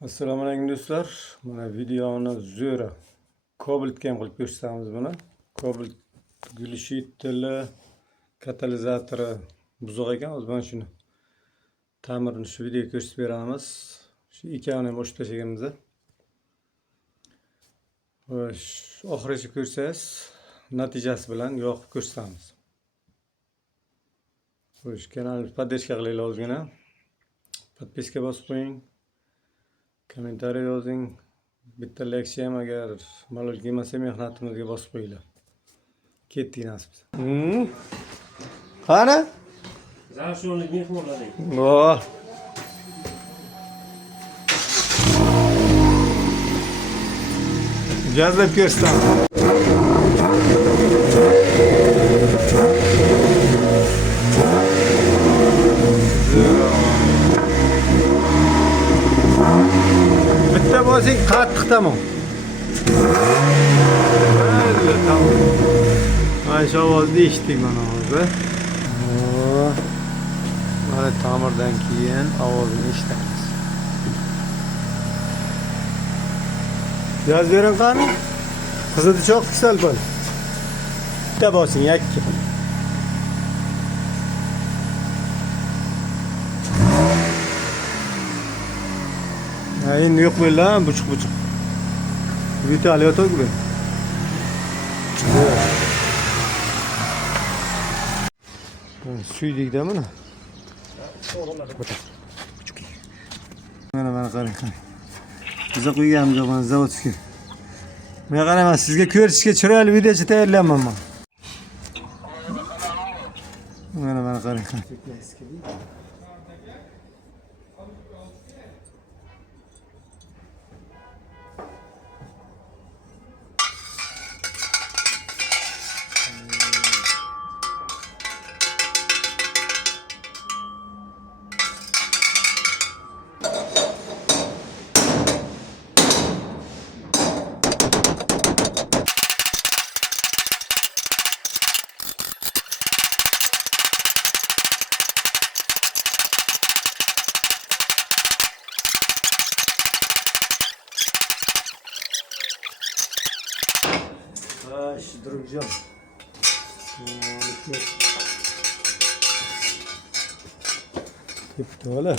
Assalomu alaykum do'stlar. Mana videoni zo'ra Cobalt ham qilib ko'rsatamiz buni. Cobalt Gulishitel katalizatori buzuq ekan. Biz mana shuni ta'mirini shu videoga ko'rsatib beramiz. Shu ikkovini ham o'chib tashlaganmiz. Xo'sh, oxirigacha ko'rsangiz natijasi bilan yoqib ko'rsatamiz. Xo'sh, kanalni podpishka qilinglar ozgina. Podpiska bosib qo'ying. Kommentariy yozing. Bitta like ham agar malol kelmasa mehnatimizga bosib qo'yinglar. Ketdik nasib. Qani? Zavshonlik mehmonlaring. Voh. Jazlab ko'rsataman. Bitta bo'lsang qattiq tamom. Tamam. Mana shu ovozni eshitdik mana hozir. Mana ta'mirdan keyin ovozini eshitamiz. Yoz bering qani? Qizidi choq sal bo'l. Bitta bo'lsing yakka. Endi yo'q bo'llar, buchuq. Vitaliy o'tog'bi. Suydikda mana. Mana qarang. Biza qo'yganmiz mana zavodga. Men qarayman, sizga ko'rishga chiroyli video tayyorlayapman men. Mana qarang. Друзья. Вона.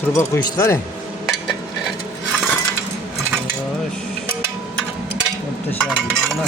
Turba qo'yishdi qarang. Yosh. O'rtashadi mana.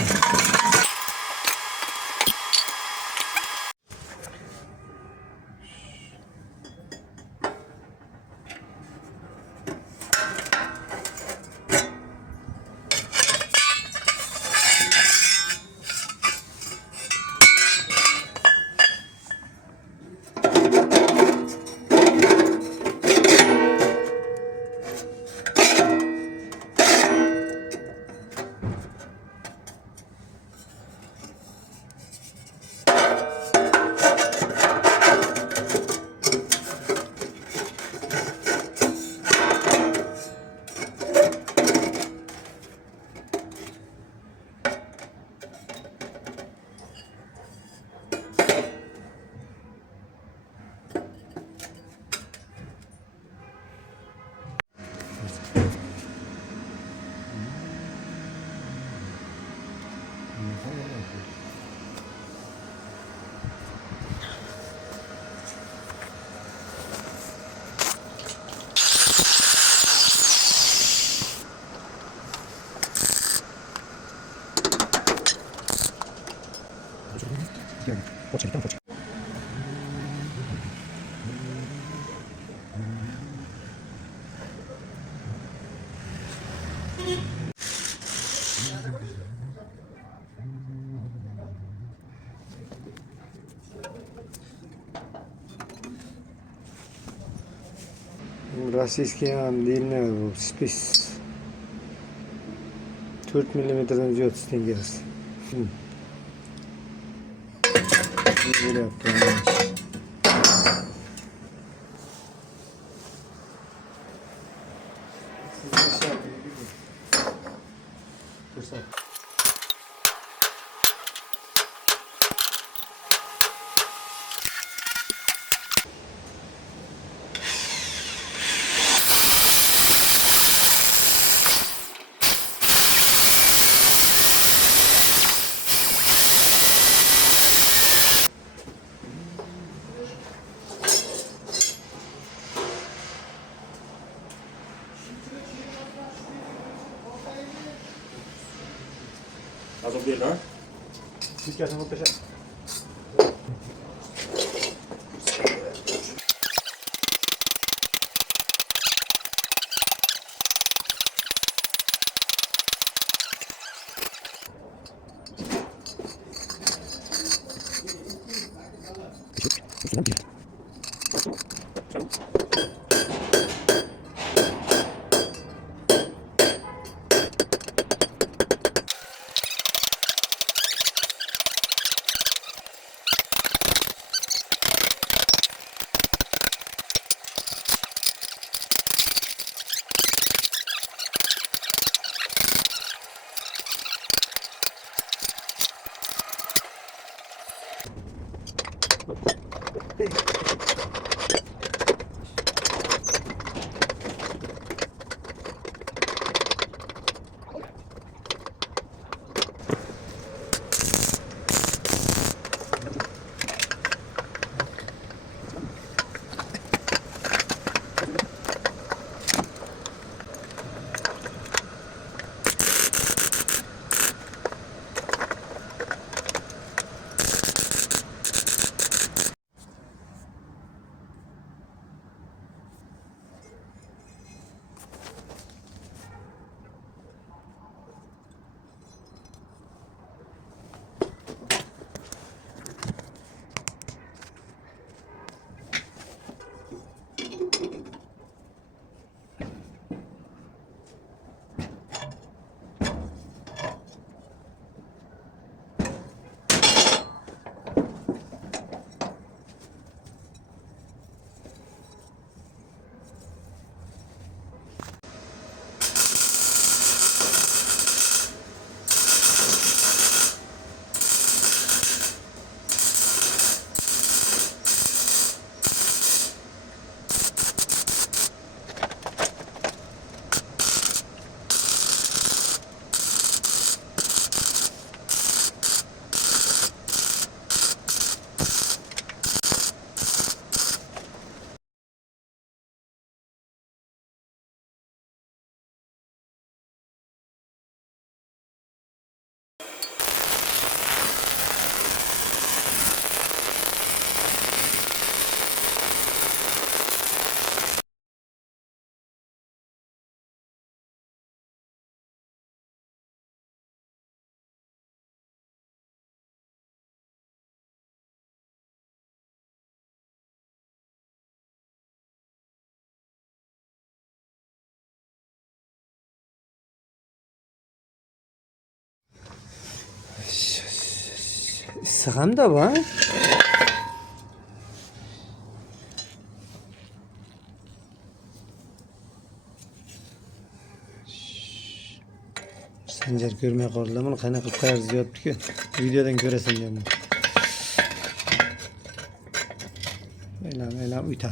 Rossiyskiy ham deyilmaydi bu. Spis. 4 milimetreden ziyod stengasi. Böyle yaptım. Azok bir ha? Dikkatim muhteşem. Issiq hamda bu. Sancar görmeye qoldilar. Buni qanaqa qilib qo'yarsiz deyapti-ku. Videodan ko'rasan deyapman. Elam uyta.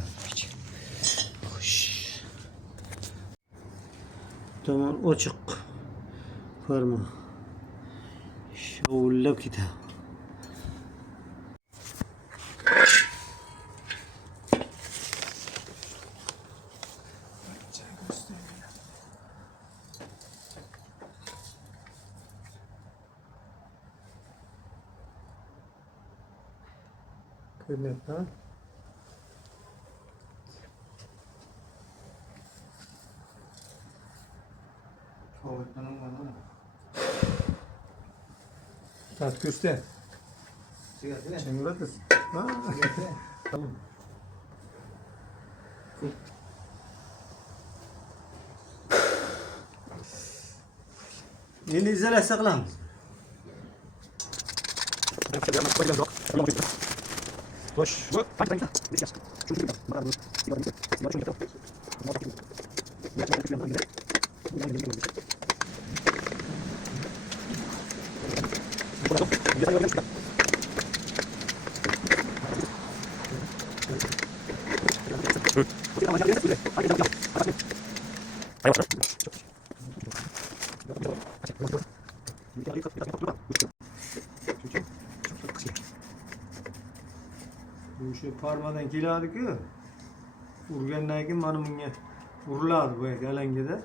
Xush. Tomon ochiq. Ko'rma. Shovulab ketadi. Evet, ha? Tat göster. Çengradız. Ha? Tamam. Yeni izle saklanız. Boş. Bu şu parmadan keladı ki urgandan keyin mana bunga uriladi boyagi alangada.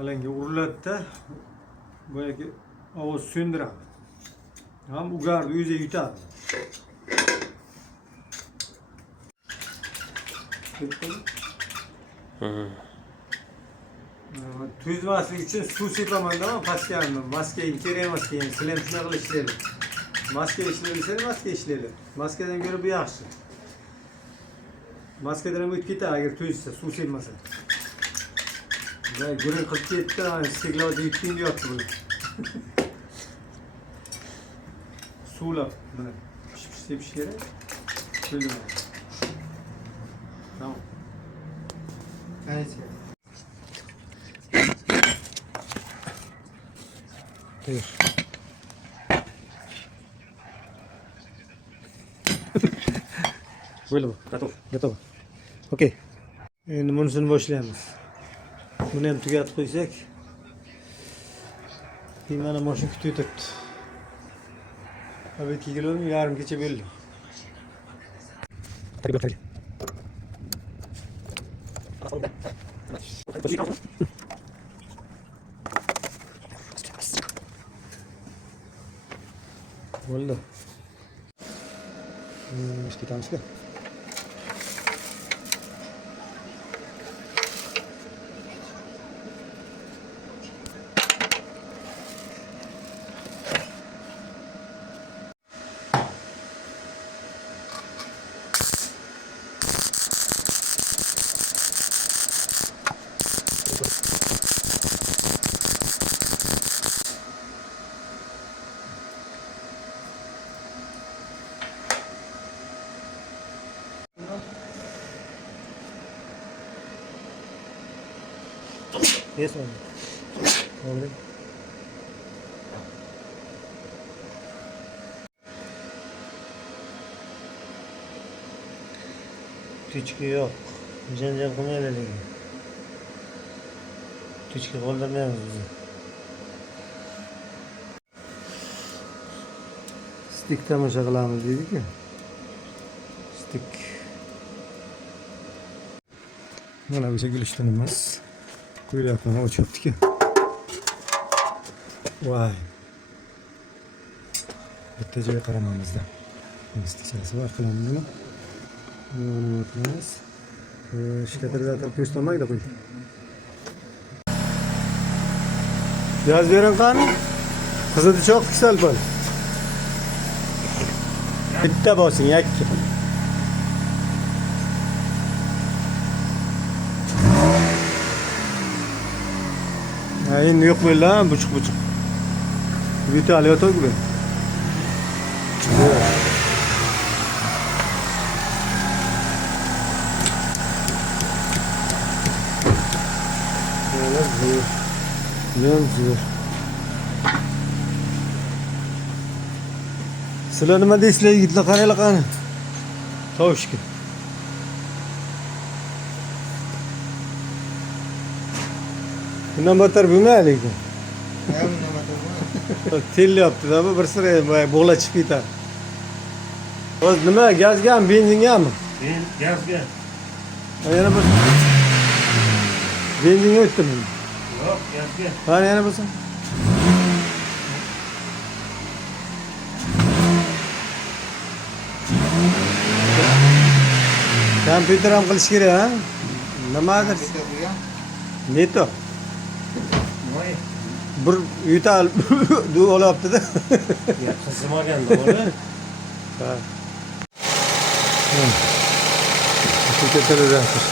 Alanga uriladida boyagi ovoz so'ndiradi. Ham ugarni o'zi yutadi. Tuzmaslik uchun suv sepaman ama pastga maskaga kerak emas keyin. Sizlar ham shunaqa qilishinglar. Maska ishlayversa maska ishlaydi. Maskadan ko'ra bu yaxshi. Maskadan ham o'tib ketadi agar tuzsa, suv sepmasa. Va guring qilib ketdi, steklarda yutdim deyapti bu. Suvlab mana pish-pish sepish kerak. Şöyle. Tamam. Evet. Buyur. Böyle bu. Готово. Okey. Endi bunisini boshlaymiz. Buni ham tugatib qo'ysak. Mana mashina kutib turibdi. Abi 2 kilo yarim kecha bo'ldi. Bo'ldi. Ishlaytamizku. Yes, oldu. Tüçkü yok. Janjal qilmaydi lekin. Tüçkü qoldirmaymiz biz. Stik tomosha qilamiz dedik-ku. Stik. Mana o'sha Gulishitelimiz. Kuyruqni o'chiribdi-ku. Voy. Bitta joyga qaramamizda. Istichasi bor qilamiz buni. Bunu qilamiz. Katalizator ko'rsatmaydi qo'y. Yoz bering qani? Qizidi choq kisal bo'l. Bitta bo'lsin, yakki. Endi yo'q bo'ldi, buchuq. Vital yo'q gibi. Zor. Sizlar nima deysizlar yigitlar, qaranglar qani. Tovushki. Bundan battar bo'lmaydi lekin. Telyapti-da bu bir sira bo'g'la chiqib ketadi. O'z nima gazgami, benzingami? Gazga. Yana bir benzinga o'tdimi? Yo'q, gazga. Qani yana bo'lsa? Kompyuter ham qilish kerak, ha? Nimadir? Neto. Voy. Bir yutal du olyapti-da. Ya qizimaganda bola. Ha. Katalizator.